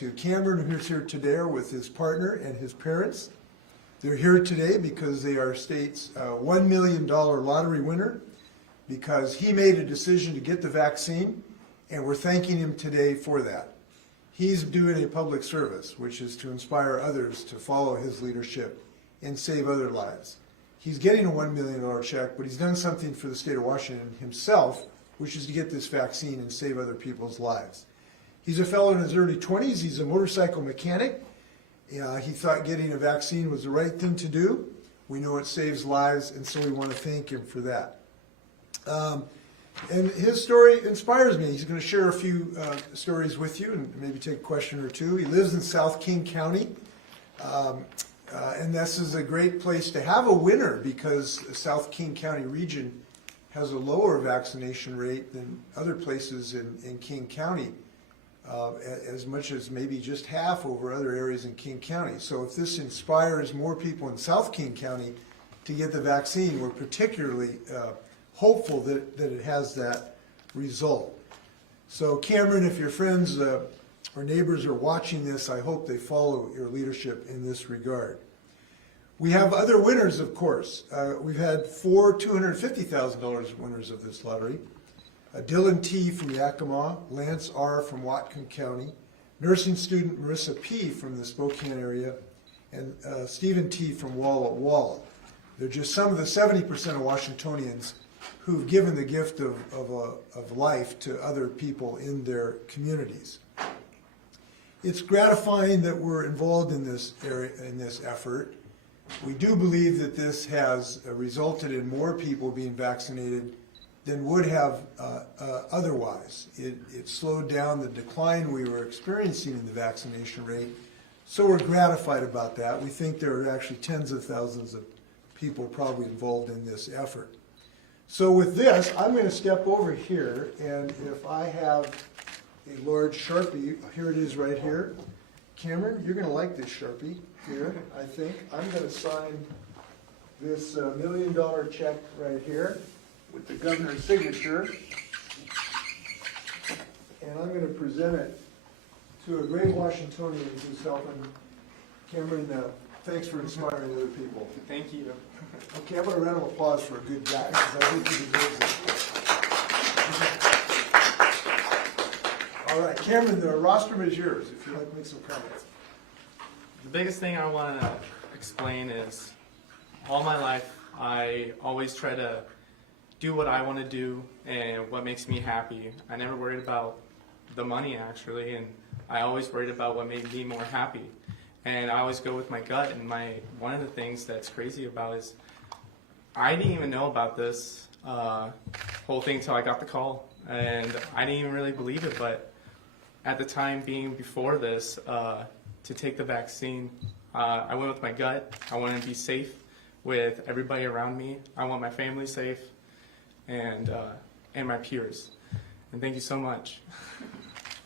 To Cameron, who's here today with his partner and his parents. They're here today because they are state's $1 million lottery winner, because he made a decision to get the vaccine, and we're thanking him today for that. He's doing a public service, which is to inspire others to follow his leadership and save other lives. He's getting a $1 million check, but he's done something for the state of Washington himself, which is to get this vaccine and save other people's lives. He's a fellow in his early 20s. He's a motorcycle mechanic. He thought getting a vaccine was the right thing to do. We know it saves lives, and so we want to thank him for that. And his story inspires me. He's going to share a few stories with you and maybe take a question or two. He lives in South King County, and this is a great place to have a winner because the South King County region has a lower vaccination rate than other places in King County. As much as maybe just half over other areas in King County. So if this inspires more people in South King County to get the vaccine, we're particularly hopeful that it has that result. So Cameron, if your friends or neighbors are watching this, I hope they follow your leadership in this regard. We have other winners, of course. We've had 4 $250,000 winners of this lottery. Dylan T. from Yakima, Lance R. from Whatcom County, nursing student Marissa P. from the Spokane area, and Stephen T. from Walla Walla. They're just some of the 70% of Washingtonians who've given the gift of life to other people in their communities. It's gratifying that we're involved in this area, in this effort. We do believe that this has resulted in more people being vaccinated than would have otherwise. It slowed down the decline we were experiencing in the vaccination rate, so we're gratified about that. We think there are actually tens of thousands of people probably involved in this effort. So with this, I'm going to step over here, and if I have a large Sharpie, here it is right here. Cameron, you're going to like this Sharpie here, I think. I'm going to sign this $1 million check right here with the governor's signature, and I'm going to present it to a great Washingtonian who's helping. Cameron, thanks for inspiring other people. Thank you. Okay, I'm going to round of applause for a good guy, because I think he deserves it. All right, Cameron, the rostrum is yours, if you'd like to make some comments. The biggest thing I want to explain is all my life I always try to do what I want to do and what makes me happy. I never worried about the money, actually, and I always worried about what made me more happy. And I always go with my gut, and one of the things that's crazy about is I didn't even know about this whole thing until I got the call, and I didn't even really believe it, but at the time being before this, to take the vaccine, I went with my gut. I wanted to be safe with everybody around me. I want my family safe, and my peers. And thank you so much.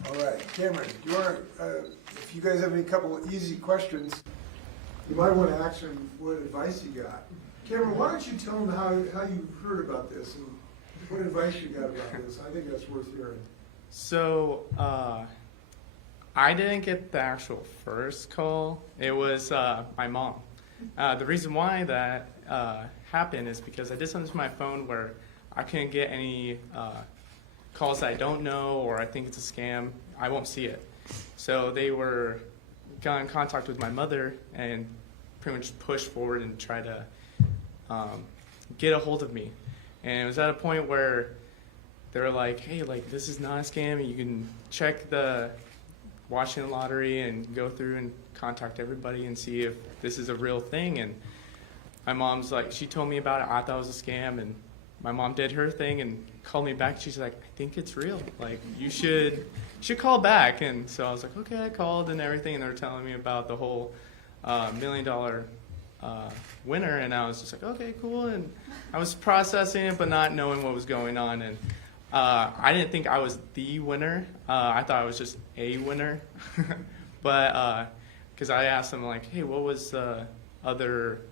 All right, Cameron, do you want to, if you guys have any couple of easy questions, you might want to ask him what advice you got. Cameron, why don't you tell him how you heard about this and what advice you got about this? I think that's worth hearing. So, I didn't get the actual first call. It was my mom. The reason why that happened is because I did something to my phone where I couldn't get any calls that I don't know, or I think it's a scam. I won't see it. So they got in contact with my mother and pretty much pushed forward and tried to get a hold of me. And it was at a point where they were like, hey, like, this is not a scam. You can check the Washington lottery and go through and contact everybody and see if this is a real thing. And my mom's like, she told me about it. I thought it was a scam, and my mom did her thing and called me back. She's like, I think it's real. Like, you should call back. And so I was like, okay, I called and everything, and they were telling me about the whole $1 million winner, and I was just like, okay, cool. And I was processing it, but not knowing what was going on. And I didn't think I was the winner. I thought I was just a winner. But because I asked them, like, hey, what was the other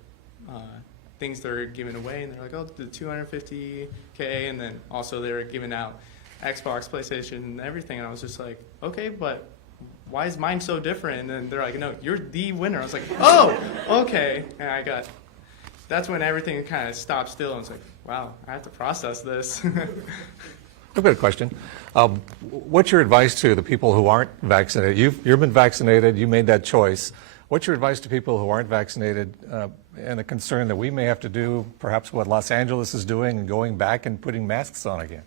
things they're giving away? And they're like, oh, the $250K, and then also they were giving out Xbox, PlayStation, and everything. And I was just like, okay, but why is mine so different? And then they're like, no, you're the winner. I was like, oh, okay. And that's when everything kind of stopped still. I was like, wow, I have to process this. I've got a question. What's your advice to the people who aren't vaccinated? You've been vaccinated. You made that choice. What's your advice to people who aren't vaccinated and a concern that we may have to do perhaps what Los Angeles is doing and going back and putting masks on again?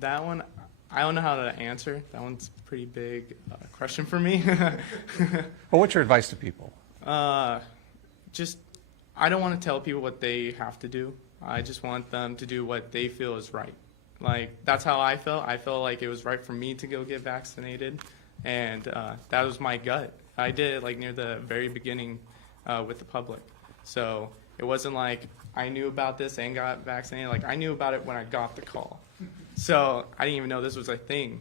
That one, I don't know how to answer. That one's a pretty big question for me. Well, what's your advice to people? Just, I don't want to tell people what they have to do. I just want them to do what they feel is right. Like, that's how I felt. I felt like it was right for me to go get vaccinated, and that was my gut. I did it like near the very beginning with the public. So it wasn't like I knew about this and got vaccinated. Like, I knew about it when I got the call. So I didn't even know this was a thing.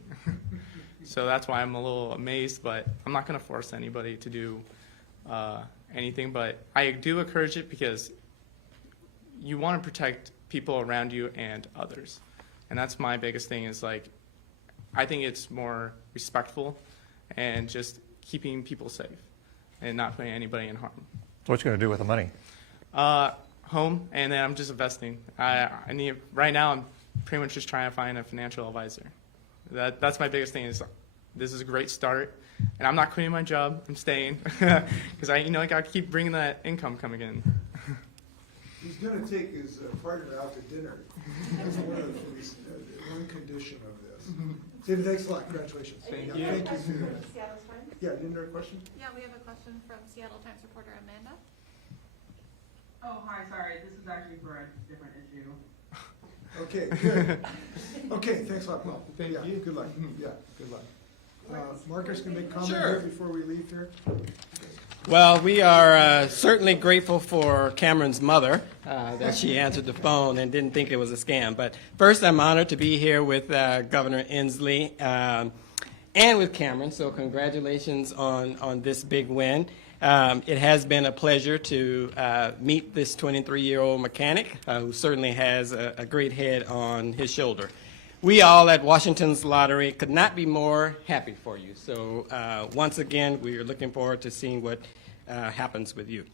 So that's why I'm a little amazed, but I'm not going to force anybody to do anything. But I do encourage it because you want to protect people around you and others. And that's my biggest thing is like, I think it's more respectful and just keeping people safe and not putting anybody in harm. So what you going to do with the money? Home, and then I'm just investing. Right now I'm pretty much just trying to find a financial advisor. That's my biggest thing is this is a great start. And I'm not quitting my job. I'm staying because I got to keep bringing that income coming in. He's going to take his partner out to dinner. That's one of the things, one condition of this. David, thanks a lot. Congratulations. Thank Yeah, you. Thank you. Seattle Times? Yeah, isn't there a question? Yeah, we have a question from Seattle Times reporter Amanda. Oh, hi, sorry, this is actually for a different issue. Okay, good. Okay, thanks a lot, Paul. Thank Yeah, you. Good luck. Yeah, good luck. Marcus, can make a comment Sure. here before we leave here? Well, we are certainly grateful for Cameron's mother that she answered the phone and didn't think it was a scam. But first, I'm honored to be here with Governor Inslee and with Cameron. So congratulations on this big win. It has been a pleasure to meet this 23-year-old mechanic who certainly has a great head on his shoulder. We all at Washington's Lottery could not be more happy for you. So once again, we are looking forward to seeing what happens with you.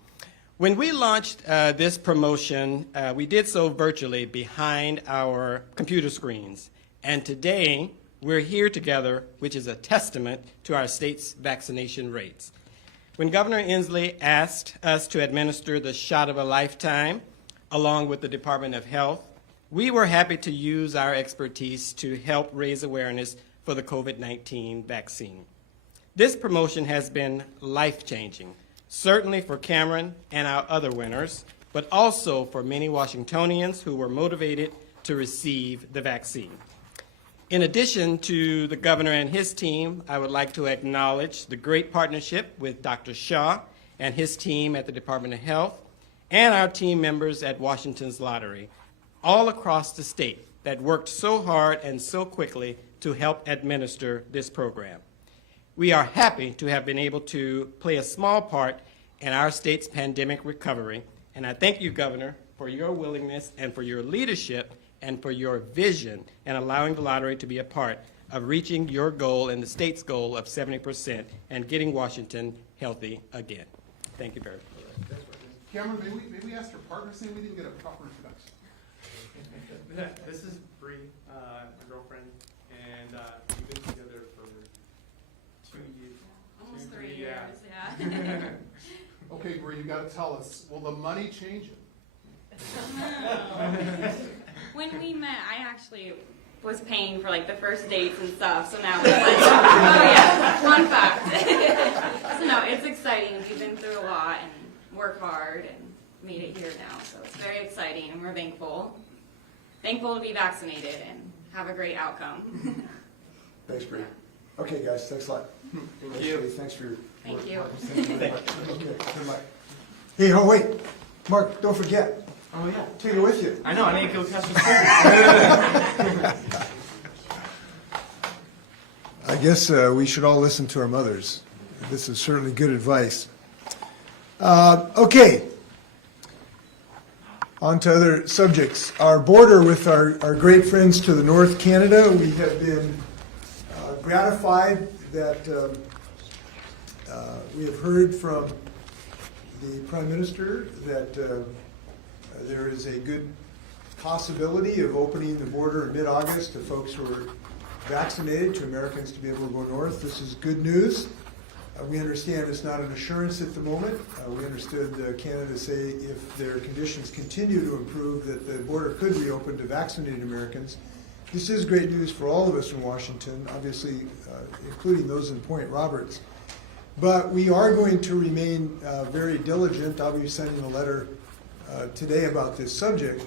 When we launched this promotion, we did so virtually behind our computer screens. And today, we're here together, which is a testament to our state's vaccination rates. When Governor Inslee asked us to administer the shot of a lifetime, along with the Department of Health, we were happy to use our expertise to help raise awareness for the COVID-19 vaccine. This promotion has been life-changing, certainly for Cameron and our other winners, but also for many Washingtonians who were motivated to receive the vaccine. In addition to the governor and his team, I would like to acknowledge the great partnership with Dr. Shaw and his team at the Department of Health and our team members at Washington's Lottery, all across the state that worked so hard and so quickly to help administer this program. We are happy to have been able to play a small part in our state's pandemic recovery, and I thank you, Governor, for your willingness and for your leadership and for your vision in allowing the lottery to be a part of reaching your goal and the state's goal of 70% and getting Washington healthy again. Thank you very much. Cameron, may we ask your partner, saying we didn't get a proper introduction? This is Bree, my girlfriend, and we've been together for 2 years. Almost 2, 3 3, years, yeah. Okay, Bree, you gotta tell us, will the money change it? When we met, I actually was paying for like the first dates and stuff, so now it's like, oh yeah, fun fact. So no, it's exciting. We've been through a lot and work hard and made it here now, so it's very exciting and we're thankful. Thankful to be vaccinated and have a great outcome. Thanks, Bree. Okay, guys, thanks a lot. Thank you. Thanks for your Thank work, you. Marcus. Thank you very much. Okay, good luck. Hey, oh, wait. Mark, don't forget. Oh yeah. Take it with you. I know, I need to go catch the school. I guess we should all listen to our mothers. This is certainly good advice. Okay. On to other subjects. Our border with our great friends to the north, Canada, we have been gratified that we have heard from the Prime Minister that there is a good possibility of opening the border in mid-August to folks who are vaccinated, to Americans to be able to go north. This is good news. We understand it's not an assurance at the moment. We understood Canada say if their conditions continue to improve that the border could reopen to vaccinated Americans. This is great news for all of us in Washington, obviously including those in Point Roberts. But we are going to remain very diligent. I'll be sending a letter today about this subject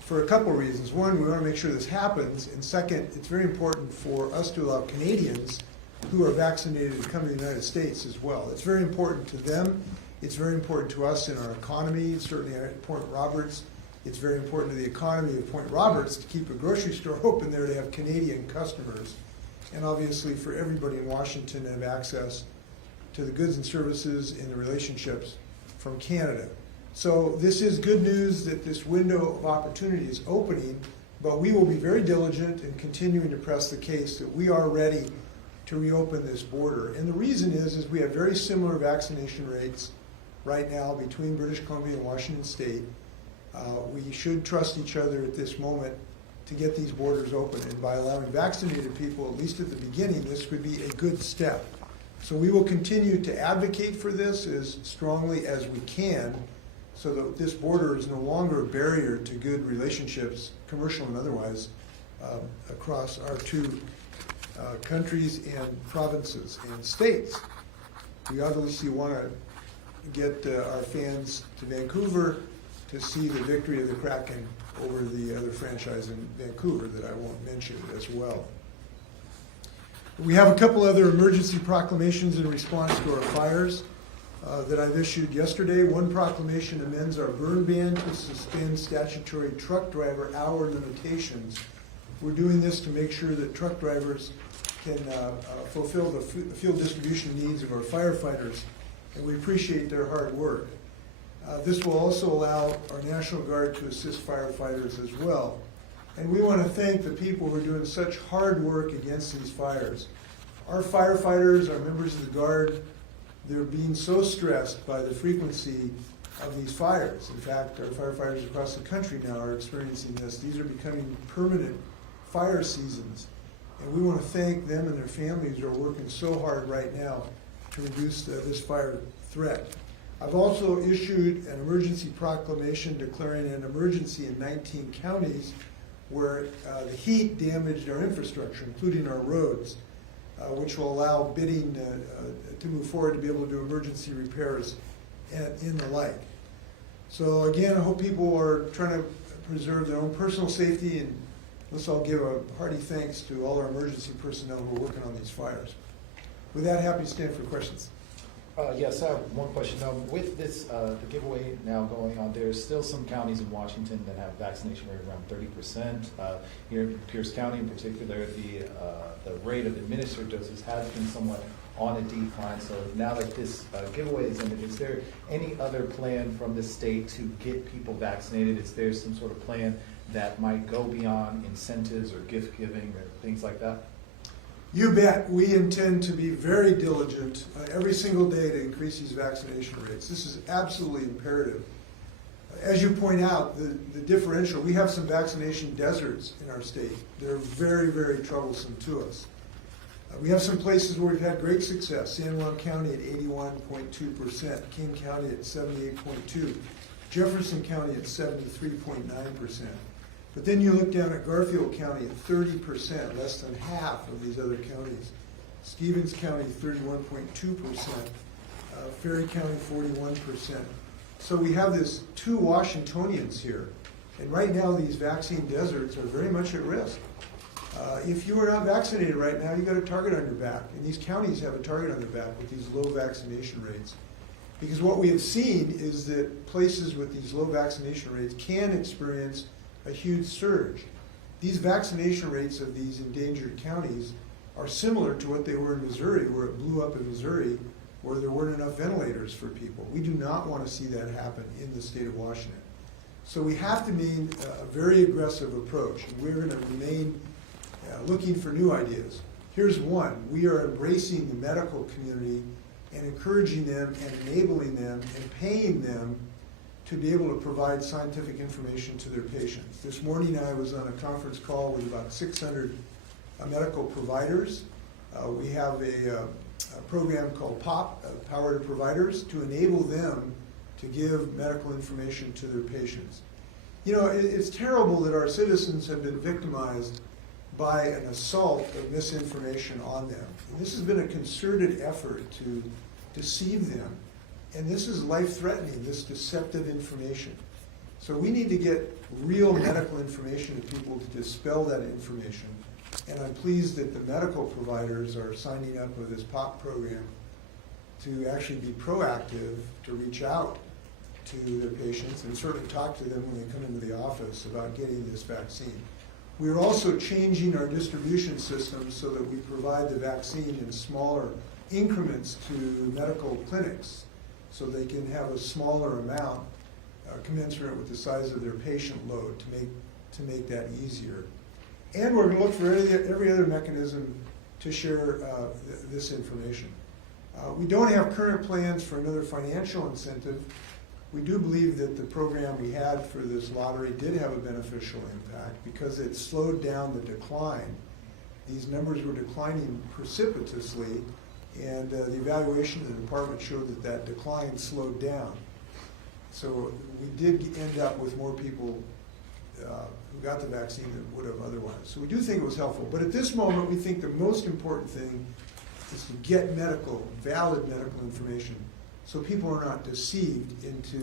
for a couple of reasons. One, we want to make sure this happens. And second, it's very important for us to allow Canadians who are vaccinated to come to the United States as well. It's very important to them. It's very important to us in our economy. It's certainly at Point Roberts. It's very important to the economy of Point Roberts to keep a grocery store open there to have Canadian customers. And obviously for everybody in Washington to have access to the goods and services and the relationships from Canada. So this is good news that this window of opportunity is opening, but we will be very diligent in continuing to press the case that we are ready to reopen this border. And the reason is we have very similar vaccination rates right now between British Columbia and Washington State. We should trust each other at this moment to get these borders open. And by allowing vaccinated people, at least at the beginning, this would be a good step. So we will continue to advocate for this as strongly as we can so that this border is no longer a barrier to good relationships, commercial and otherwise, across our two countries and provinces and states. We obviously want to get our fans to Vancouver to see the victory of the Kraken over the other franchise in Vancouver that I won't mention as well. We have a couple other emergency proclamations in response to our fires that I've issued yesterday. One proclamation amends our burn ban to suspend statutory truck driver hour limitations. We're doing this to make sure that truck drivers can fulfill the fuel distribution needs of our firefighters, and we appreciate their hard work. This will also allow our National Guard to assist firefighters as well. And we want to thank the people who are doing such hard work against these fires. Our firefighters, our members of the Guard, they're being so stressed by the frequency of these fires. In fact, our firefighters across the country now are experiencing this. These are becoming permanent fire seasons. And we want to thank them and their families who are working so hard right now to reduce this fire threat. I've also issued an emergency proclamation declaring an emergency in 19 counties where the heat damaged our infrastructure, including our roads, which will allow bidding to move forward to be able to do emergency repairs and the like. So again, I hope people are trying to preserve their own personal safety, and let's all give a hearty thanks to all our emergency personnel who are working on these fires. With that, happy to stand for questions. Yes, I have one question. With this, the giveaway now going on, there's still some counties in Washington that have vaccination rate around 30%. Here in Pierce County in particular, the rate of administered doses has been somewhat on a decline. So now that this giveaway is ended, is there any other plan from the state to get people vaccinated? Is there some sort of plan that might go beyond incentives or gift giving or things like that? You bet. We intend to be very diligent every single day to increase these vaccination rates. This is absolutely imperative. As you point out, the differential, we have some vaccination deserts in our state. They're very, very troublesome to us. We have some places where we've had great success. San Juan County at 81.2%, King County at 78.2%, Jefferson County at 73.9%. But then you look down at Garfield County at 30%, less than half of these other counties. Stevens County, 31.2%. Ferry County, 41%. So we have this two Washingtonians here. And right now, these vaccine deserts are very much at risk. If you are not vaccinated right now, you've got a target on your back. And these counties have a target on their back with these low vaccination rates. Because what we have seen is that places with these low vaccination rates can experience a huge surge. These vaccination rates of these endangered counties are similar to what they were in Missouri, where it blew up in Missouri, where there weren't enough ventilators for people. We do not want to see that happen in the state of Washington. So we have to maintain a very aggressive approach, and we're going to remain looking for new ideas. Here's one. We are embracing the medical community and encouraging them and enabling them and paying them to be able to provide scientific information to their patients. This morning I was on a conference call with about 600 medical providers. We have a program called POP, Power to Providers, to enable them to give medical information to their patients. You know, it's terrible that our citizens have been victimized by an assault of misinformation on them. And this has been a concerted effort to deceive them. And this is life-threatening, this deceptive information. So we need to get real medical information to people to dispel that information. And I'm pleased that the medical providers are signing up with this POP program to actually be proactive, to reach out to their patients and certainly talk to them when they come into the office about getting this vaccine. We are also changing our distribution system so that we provide the vaccine in smaller increments to medical clinics so they can have a smaller amount commensurate with the size of their patient load to make that easier. And we're going to look for every other mechanism to share this information. We don't have current plans for another financial incentive. We do believe that the program we had for this lottery did have a beneficial impact because it slowed down the decline. These numbers were declining precipitously, and the evaluation of the department showed that that decline slowed down. So we did end up with more people who got the vaccine than would have otherwise. So we do think it was helpful. But at this moment, we think the most important thing is to get valid medical information so people are not deceived into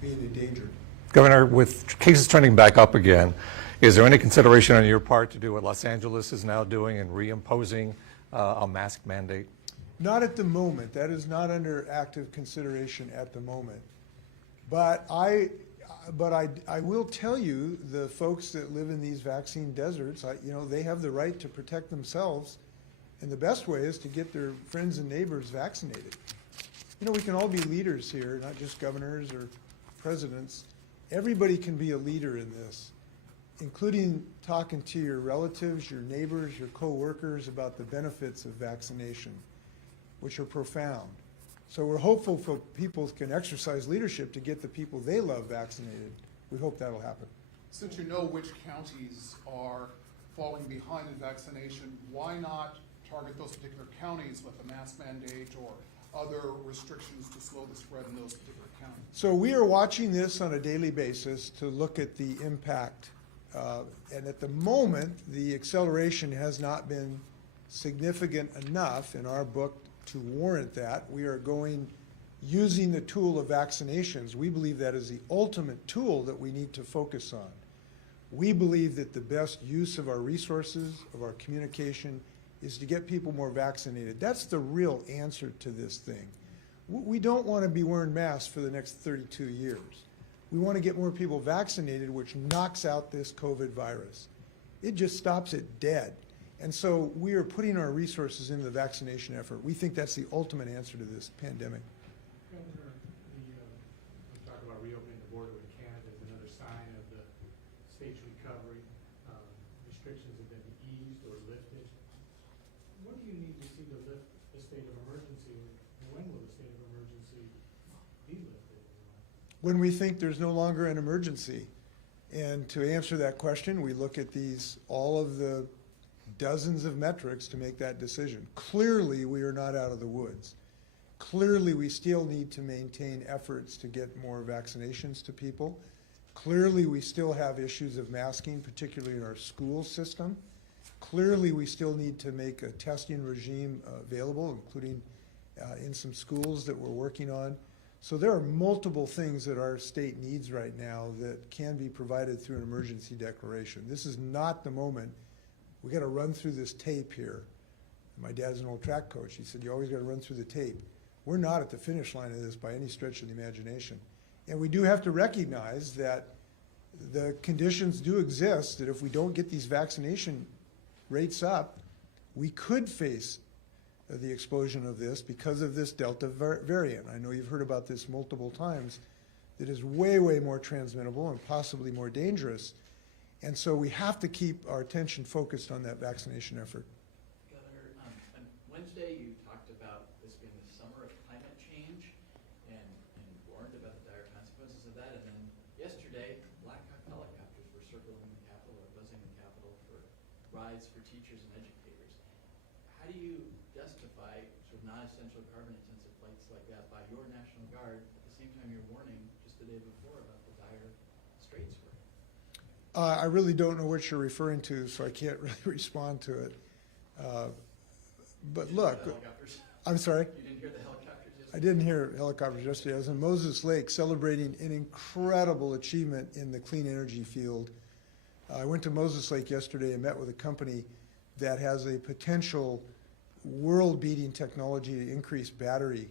being endangered. Governor, with cases trending back up again, is there any consideration on your part to do what Los Angeles is now doing and reimposing a mask mandate? Not at the moment. That is not under active consideration at the moment. But I will tell you, the folks that live in these vaccine deserts, they have the right to protect themselves, and the best way is to get their friends and neighbors vaccinated. We can all be leaders here, not just governors or presidents. Everybody can be a leader in this, including talking to your relatives, your neighbors, your co-workers about the benefits of vaccination, which are profound. So we're hopeful for people can exercise leadership to get the people they love vaccinated. We hope that'll happen. Since you know which counties are falling behind in vaccination, why not target those particular counties with a mask mandate or other restrictions to slow the spread in those particular counties? So we are watching this on a daily basis to look at the impact. And at the moment, the acceleration has not been significant enough in our book to warrant that. We are using the tool of vaccinations. We believe that is the ultimate tool that we need to focus on. We believe that the best use of our resources, of our communication, is to get people more vaccinated. That's the real answer to this thing. We don't want to be wearing masks for the next 32 years. We want to get more people vaccinated, which knocks out this COVID virus. It just stops it dead. And so we are putting our resources into the vaccination effort. We think that's the ultimate answer to this pandemic. Governor, we talk about reopening the border with Canada as another sign of the state's recovery. Restrictions have been eased or lifted. What do you need to see to lift the state of emergency, and when will the state of emergency be lifted? When we think there's no longer an emergency. And to answer that question, we look at all of the dozens of metrics to make that decision. Clearly, we are not out of the woods. Clearly, we still need to maintain efforts to get more vaccinations to people. Clearly, we still have issues of masking, particularly in our school system. Clearly, we still need to make a testing regime available, including in some schools that we're working on. So there are multiple things that our state needs right now that can be provided through an emergency declaration. This is not the moment. We got to run through this tape here. My dad's an old track coach. He said, you always got to run through the tape. We're not at the finish line of this by any stretch of the imagination. And we do have to recognize that the conditions do exist that if we don't get these vaccination rates up, we could face the explosion of this because of this Delta variant. I know you've heard about this multiple times. That is way, way more transmittable and possibly more dangerous. And so we have to keep our attention focused on that vaccination effort. Governor, Wednesday, you talked about this being the summer of climate change and warned about the dire consequences of that. And then yesterday, Black Hawk helicopters were circling the Capitol or buzzing the Capitol for rides for teachers and educators. How do you justify sort of non-essential carbon-intensive flights like that by your National Guard at the same time you're warning just the day before about the dire straits we're in? I really don't know what you're referring to, so I can't really respond to it. But look, I'm sorry? You didn't hear the helicopters yesterday? I didn't hear helicopters yesterday. I was in Moses Lake celebrating an incredible achievement in the clean energy field. I went to Moses Lake yesterday and met with a company that has a potential world-beating technology to increase battery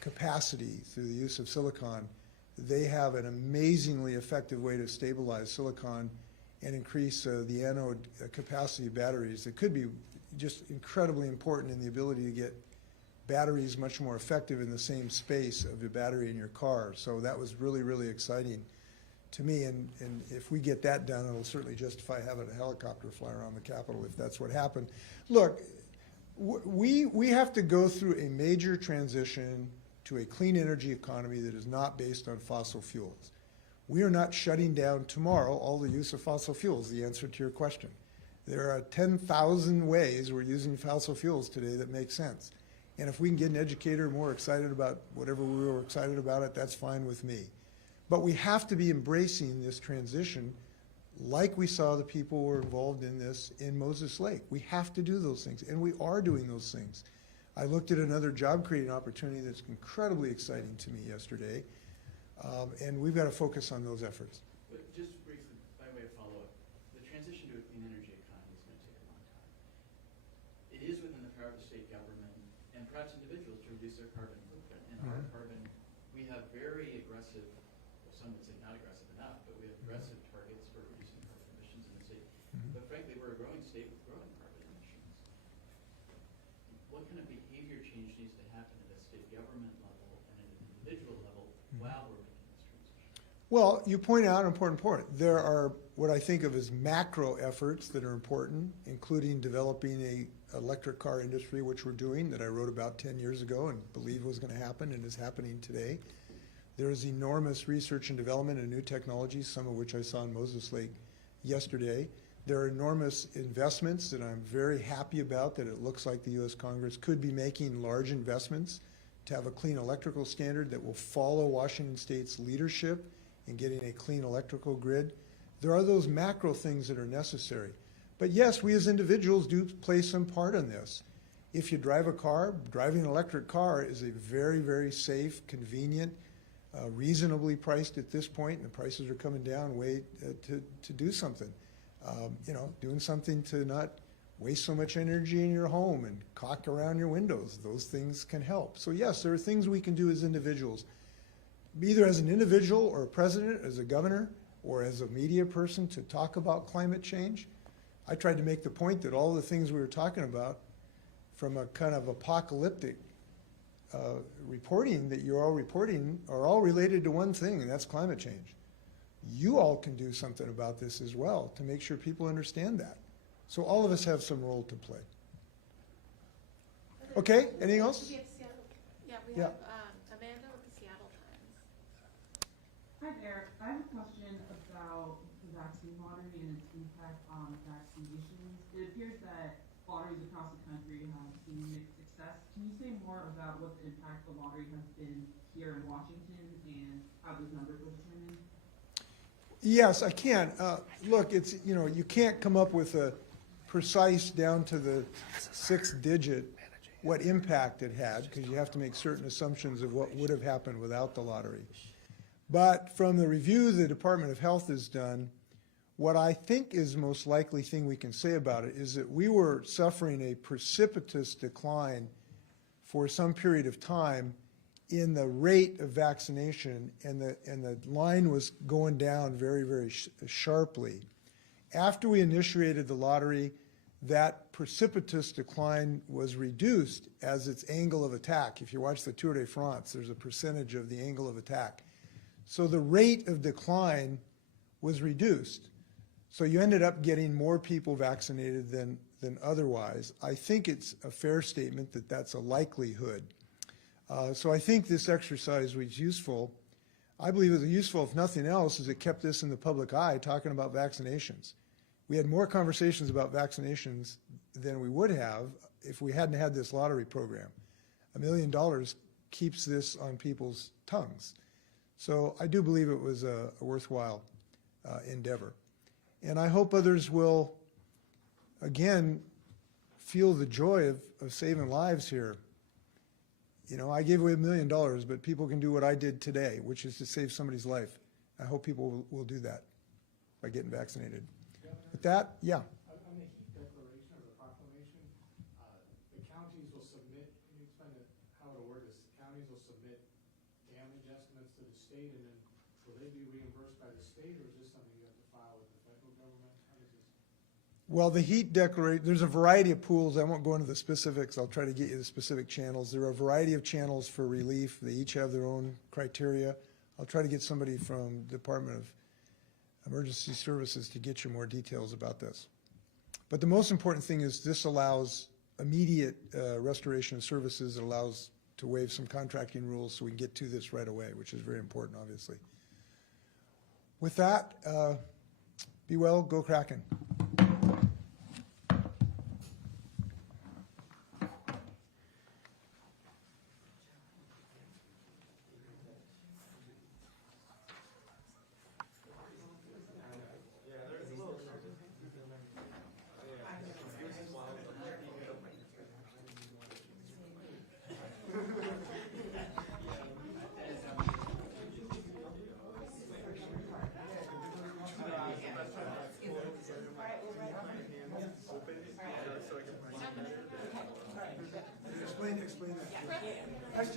capacity through the use of silicon. They have an amazingly effective way to stabilize silicon and increase the anode capacity of batteries. It could be just incredibly important in the ability to get batteries much more effective in the same space of the battery in your car. So that was really, really exciting to me. And if we get that done, it'll certainly justify having a helicopter fly around the Capitol if that's what happened. Look, we have to go through a major transition to a clean energy economy that is not based on fossil fuels. We are not shutting down tomorrow all the use of fossil fuels, the answer to your question. There are 10,000 ways we're using fossil fuels today that make sense. And if we can get an educator more excited about whatever we were excited about it, that's fine with me. But we have to be embracing this transition like we saw the people who were involved in this in Moses Lake. We have to do those things, and we are doing those things. I looked at another job creating opportunity that's incredibly exciting to me yesterday, and we've got to focus on those efforts. But just briefly, by way of follow-up, the transition to a clean energy economy is going to take a long time. It is within the power of the state government and perhaps individuals to reduce their carbon footprint. And our carbon, we have very aggressive, well, some would say not aggressive enough, but we have aggressive targets for reducing carbon emissions in the state. But frankly, we're a growing state with growing carbon emissions. What kind of behavior change needs to happen at a state government level and at an individual level while we're making this transition? Well, you point out an important point. There are what I think of as macro efforts that are important, including developing a electric car industry, which we're doing, that I wrote about 10 years ago and believed was going to happen and is happening today. There is enormous research and development in new technologies, some of which I saw in Moses Lake yesterday. There are enormous investments that I'm very happy about, that it looks like the U.S. Congress could be making large investments to have a clean electrical standard that will follow Washington State's leadership in getting a clean electrical grid. There are those macro things that are necessary. But yes, we as individuals do play some part in this. If you drive a car, driving an electric car is a very, very safe, convenient, reasonably priced at this point, and the prices are coming down, way to do something. Doing something to not waste so much energy in your home and caulk around your windows. Those things can help. So yes, there are things we can do as individuals, either as an individual or a president, as a governor, or as a media person to talk about climate change. I tried to make the point that all the things we were talking about from a kind of apocalyptic reporting that you're all reporting are all related to one thing, and that's climate change. You all can do something about this as well to make sure people understand that. So all of us have some role to play. Okay, anything else? Yeah, we Yeah. have Amanda with the Seattle Times. Hi there. I have a question about the vaccine lottery and its impact on vaccinations. It appears that lotteries across the country have seen mixed success. Can you say more about what the impact the lottery has been here in Washington and how those numbers were determined? Yes, I can. Look, it's, you can't come up with a precise down to the sixth digit what impact it had, because you have to make certain assumptions of what would have happened without the lottery. But from the review the Department of Health has done, what I think is the most likely thing we can say about it is that we were suffering a precipitous decline for some period of time in the rate of vaccination, and the line was going down very, very sharply. After we initiated the lottery, that precipitous decline was reduced as its angle of attack. If you watch the Tour de France, there's a percentage of the angle of attack. So the rate of decline was reduced. So you ended up getting more people vaccinated than than otherwise. I think it's a fair statement that that's a likelihood. So I think this exercise was useful. I believe it was useful, if nothing else, as it kept this in the public eye, talking about vaccinations. We had more conversations about vaccinations than we would have if we hadn't had this lottery program. $1 million keeps this on people's tongues. So I do believe it was a worthwhile endeavor. And I hope others will, again, feel the joy of saving lives here. You know, I gave away $1 million, but people can do what I did today, which is to save somebody's life. I hope people will do that by getting vaccinated. With that, yeah. On the heat declaration or the proclamation, the counties will submit, can you explain how it'll work? Is counties will submit damage estimates to the state, and then will they be reimbursed by the state, or is this something you have to file with the federal government? How does this? Well, the heat declaration, there's a variety of pools. I won't go into the specifics. I'll try to get you the specific channels. There are a variety of channels for relief. They each have their own criteria. I'll try to get somebody from the Department of Emergency Services to get you more details about this. But the most important thing is this allows immediate restoration of services. It allows to waive some contracting rules so we can get to this right away, which is very important, obviously. With that, be well, go Kraken. Explain that.